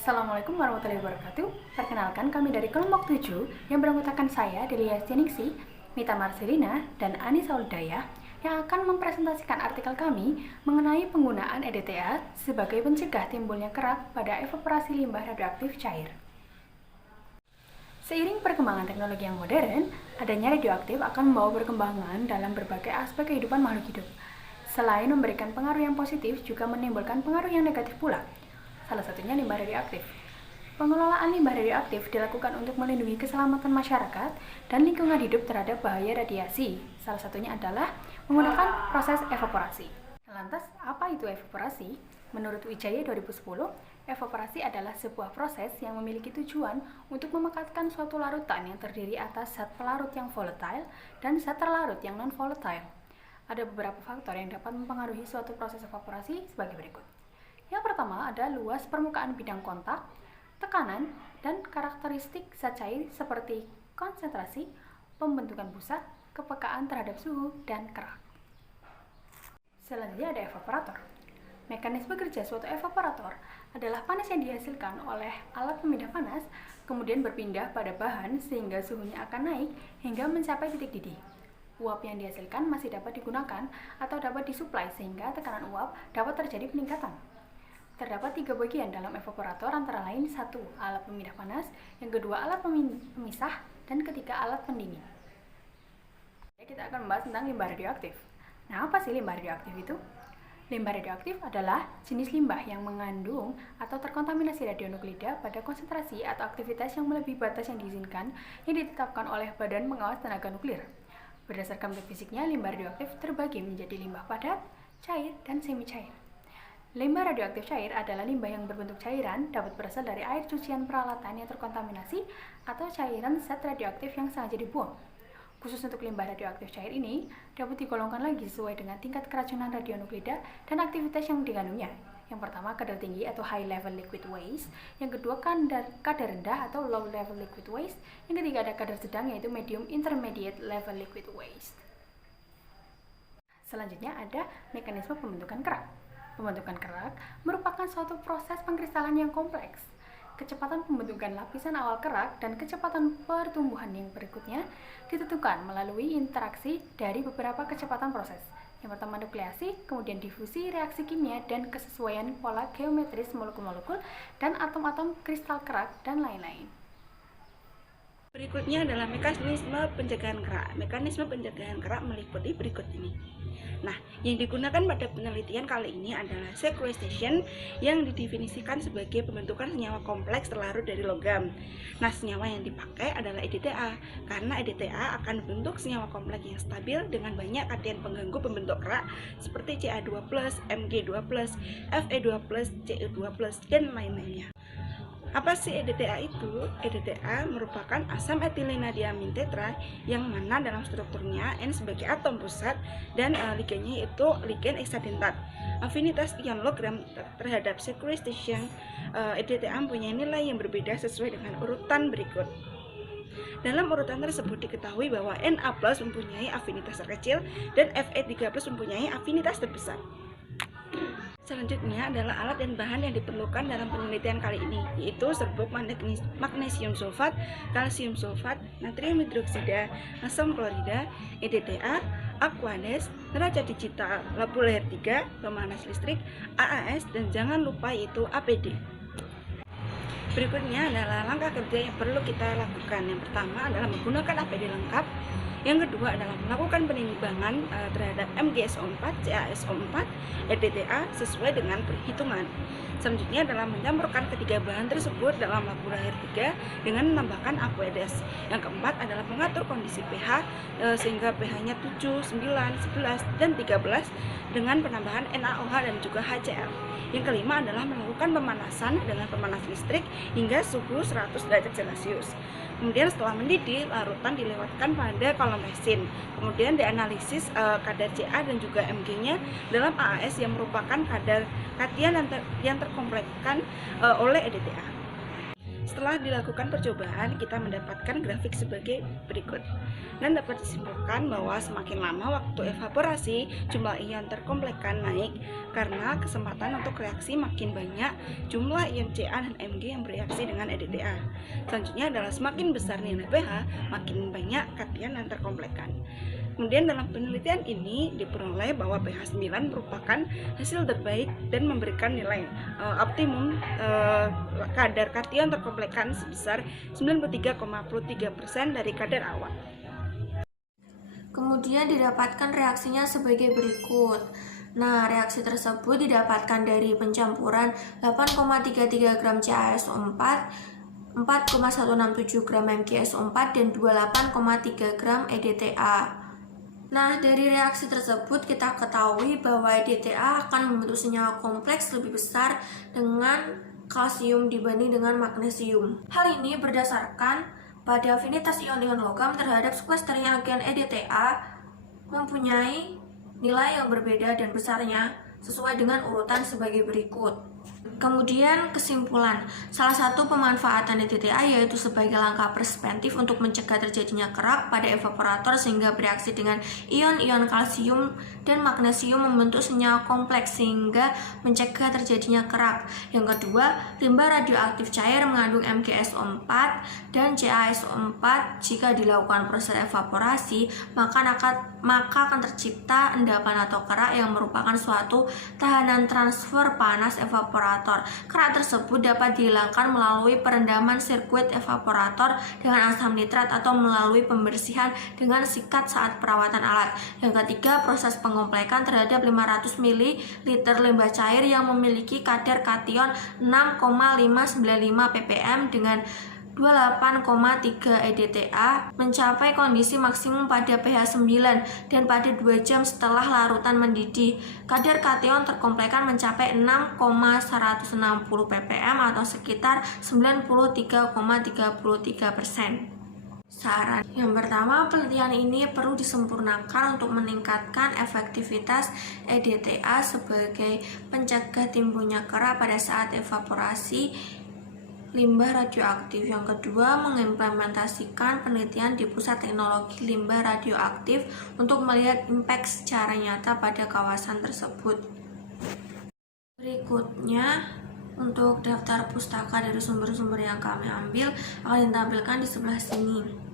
Assalamualaikum warahmatullahi wabarakatuh. Perkenalkan, kami dari kelompok 7 yang beranggotakan saya, Delia Stiningsi, Mita Marcelina, dan Ani Saudaya yang akan mempresentasikan artikel kami mengenai penggunaan EDTA sebagai pencegah timbulnya kerak pada evaporasi limbah radioaktif cair. Seiring perkembangan teknologi yang modern, adanya radioaktif akan membawa perkembangan dalam berbagai aspek kehidupan makhluk hidup. Selain memberikan pengaruh yang positif, juga menimbulkan pengaruh yang negatif pula. Salah satunya limbah radioaktif. Pengelolaan limbah radioaktif dilakukan untuk melindungi keselamatan masyarakat dan lingkungan hidup terhadap bahaya radiasi. Salah satunya adalah menggunakan proses evaporasi. Lantas, apa itu evaporasi? Menurut Wijaya 2010, evaporasi adalah sebuah proses yang memiliki tujuan untuk memekatkan suatu larutan yang terdiri atas zat pelarut yang volatile dan zat terlarut yang non-volatile. Ada beberapa faktor yang dapat mempengaruhi suatu proses evaporasi sebagai berikut. Yang pertama ada luas permukaan bidang kontak, tekanan, dan karakteristik zat cair seperti konsentrasi, pembentukan busa, kepekaan terhadap suhu, dan kerak. Selanjutnya ada evaporator. Mekanisme kerja suatu evaporator adalah panas yang dihasilkan oleh alat pemindah panas, kemudian berpindah pada bahan sehingga suhunya akan naik hingga mencapai titik didih. Uap yang dihasilkan masih dapat digunakan atau dapat disuplai sehingga tekanan uap dapat terjadi peningkatan. Terdapat 3 bagian dalam evaporator, antara lain 1. Alat pemindah panas, yang kedua alat pemisah, dan ketiga alat pendingin. Kita akan membahas tentang limbah radioaktif. Nah, apa sih limbah radioaktif itu? Limbah radioaktif adalah jenis limbah yang mengandung atau terkontaminasi radionuklida pada konsentrasi atau aktivitas yang melebihi batas yang diizinkan yang ditetapkan oleh Badan Pengawas Tenaga Nuklir. Berdasarkan bentuk fisiknya, limbah radioaktif terbagi menjadi limbah padat, cair, dan semi cair. Limbah radioaktif cair adalah limbah yang berbentuk cairan, dapat berasal dari air cucian peralatan yang terkontaminasi atau cairan zat radioaktif yang sengaja dibuang. Khusus untuk limbah radioaktif cair ini, dapat digolongkan lagi sesuai dengan tingkat keracunan radionuklida dan aktivitas yang dikandungnya. Yang pertama, kadar tinggi atau high level liquid waste. Yang kedua, kadar rendah atau low level liquid waste. Yang ketiga, ada kadar sedang yaitu medium intermediate level liquid waste. Selanjutnya ada mekanisme pembentukan kerak. Pembentukan kerak merupakan suatu proses pengkristalan yang kompleks. Kecepatan pembentukan lapisan awal kerak dan kecepatan pertumbuhan yang berikutnya ditentukan melalui interaksi dari beberapa kecepatan proses. Yang pertama nukleasi, kemudian difusi, reaksi kimia, dan kesesuaian pola geometris molekul-molekul dan atom-atom kristal kerak, dan lain-lain. Berikutnya adalah mekanisme pencegahan kerak. Mekanisme pencegahan kerak meliputi berikut ini. Nah, yang digunakan pada penelitian kali ini adalah sequestration yang didefinisikan sebagai pembentukan senyawa kompleks terlarut dari logam. Nah, senyawa yang dipakai adalah EDTA karena EDTA akan membentuk senyawa kompleks yang stabil dengan banyak katian pengganggu pembentuk kerak seperti Ca2+, Mg2+, Fe2+, Cu2+, dan lain-lainnya. Apa sih EDTA itu? EDTA merupakan asam etilena diamin tetra yang mana dalam strukturnya N sebagai atom pusat dan ligannya itu ligan heksadentat. Afinitas ion logam terhadap sequestration EDTA mempunyai nilai yang berbeda sesuai dengan urutan berikut. Dalam urutan tersebut diketahui bahwa Na+ mempunyai afinitas terkecil dan Fe3+ mempunyai afinitas terbesar. Selanjutnya adalah alat dan bahan yang diperlukan dalam penelitian kali ini, yaitu serbuk magnesium sulfat, kalsium sulfat, natrium hidroksida, asam klorida, EDTA, Aquades, neraca digital, lampu layar 3, pemanas listrik, AAS, dan jangan lupa yaitu APD. Berikutnya adalah langkah kerja yang perlu kita lakukan. Yang pertama adalah menggunakan APD lengkap. Yang kedua adalah melakukan penimbangan terhadap MgSO4, CaSO4, EDTA sesuai dengan perhitungan. Selanjutnya adalah mencampurkan ketiga bahan tersebut dalam lampu layar 3 dengan menambahkan Aqueous. Yang keempat adalah mengatur kondisi pH sehingga pH-nya 7, 9, 11, dan 13 dengan penambahan NaOH dan juga HCl. Yang kelima adalah melakukan pemanasan dengan pemanas listrik hingga suhu 100 derajat Celcius. Kemudian setelah mendidih, larutan dilewatkan pada kolom resin. Kemudian dianalisis kadar Ca dan juga Mg-nya dalam AAS yang merupakan kadar katian yang terkomplekkan oleh EDTA. Setelah dilakukan percobaan, kita mendapatkan grafik sebagai berikut. Dan dapat disimpulkan bahwa semakin lama waktu evaporasi, jumlah ion terkomplekkan naik karena kesempatan untuk reaksi makin banyak jumlah ion Ca dan Mg yang bereaksi dengan EDTA. Selanjutnya adalah semakin besar nilai pH, makin banyak kation yang terkomplekkan. Kemudian dalam penelitian ini diperoleh bahwa pH 9 merupakan hasil terbaik dan memberikan nilai optimum kadar kation terkomplekkan sebesar 93,3% dari kadar awal. Kemudian didapatkan reaksinya sebagai berikut. Nah, reaksi tersebut didapatkan dari pencampuran 8,33 gram CaSO4, 4,167 gram MgSO4, dan 28,3 gram EDTA. Nah, dari reaksi tersebut kita ketahui bahwa EDTA akan membentuk senyawa kompleks lebih besar dengan kalsium dibanding dengan magnesium. Hal ini berdasarkan pada afinitas ion-ion logam terhadap sekuensternya agen EDTA mempunyai nilai yang berbeda dan besarnya sesuai dengan urutan sebagai berikut. Kemudian kesimpulan, salah satu pemanfaatan EDTA yaitu sebagai langkah preventif untuk mencegah terjadinya kerak pada evaporator sehingga bereaksi dengan ion-ion kalsium dan magnesium membentuk senyawa kompleks sehingga mencegah terjadinya kerak. Yang kedua, limbah radioaktif cair mengandung MgSO4 dan CaSO4 jika dilakukan proses evaporasi maka akan tercipta endapan atau kerak yang merupakan suatu tahanan transfer panas evaporator. Kerak tersebut dapat dihilangkan melalui perendaman sirkuit evaporator dengan asam nitrat atau melalui pembersihan dengan sikat saat perawatan alat. Yang ketiga, proses pengomplekan terhadap 500 ml limbah cair yang memiliki kadar kation 6,595 ppm dengan 28,3 EDTA mencapai kondisi maksimum pada pH 9 dan pada 2 jam setelah larutan mendidih. Kadar kation terkomplekkan mencapai 6,160 ppm atau sekitar 93,33%. Saran yang pertama, penelitian ini perlu disempurnakan untuk meningkatkan efektivitas EDTA sebagai pencegah timbulnya kerak pada saat evaporasi limbah radioaktif. Yang kedua, mengimplementasikan penelitian di Pusat Teknologi Limbah Radioaktif untuk melihat impact secara nyata pada kawasan tersebut. Berikutnya, untuk daftar pustaka dari sumber-sumber yang kami ambil akan ditampilkan di sebelah sini.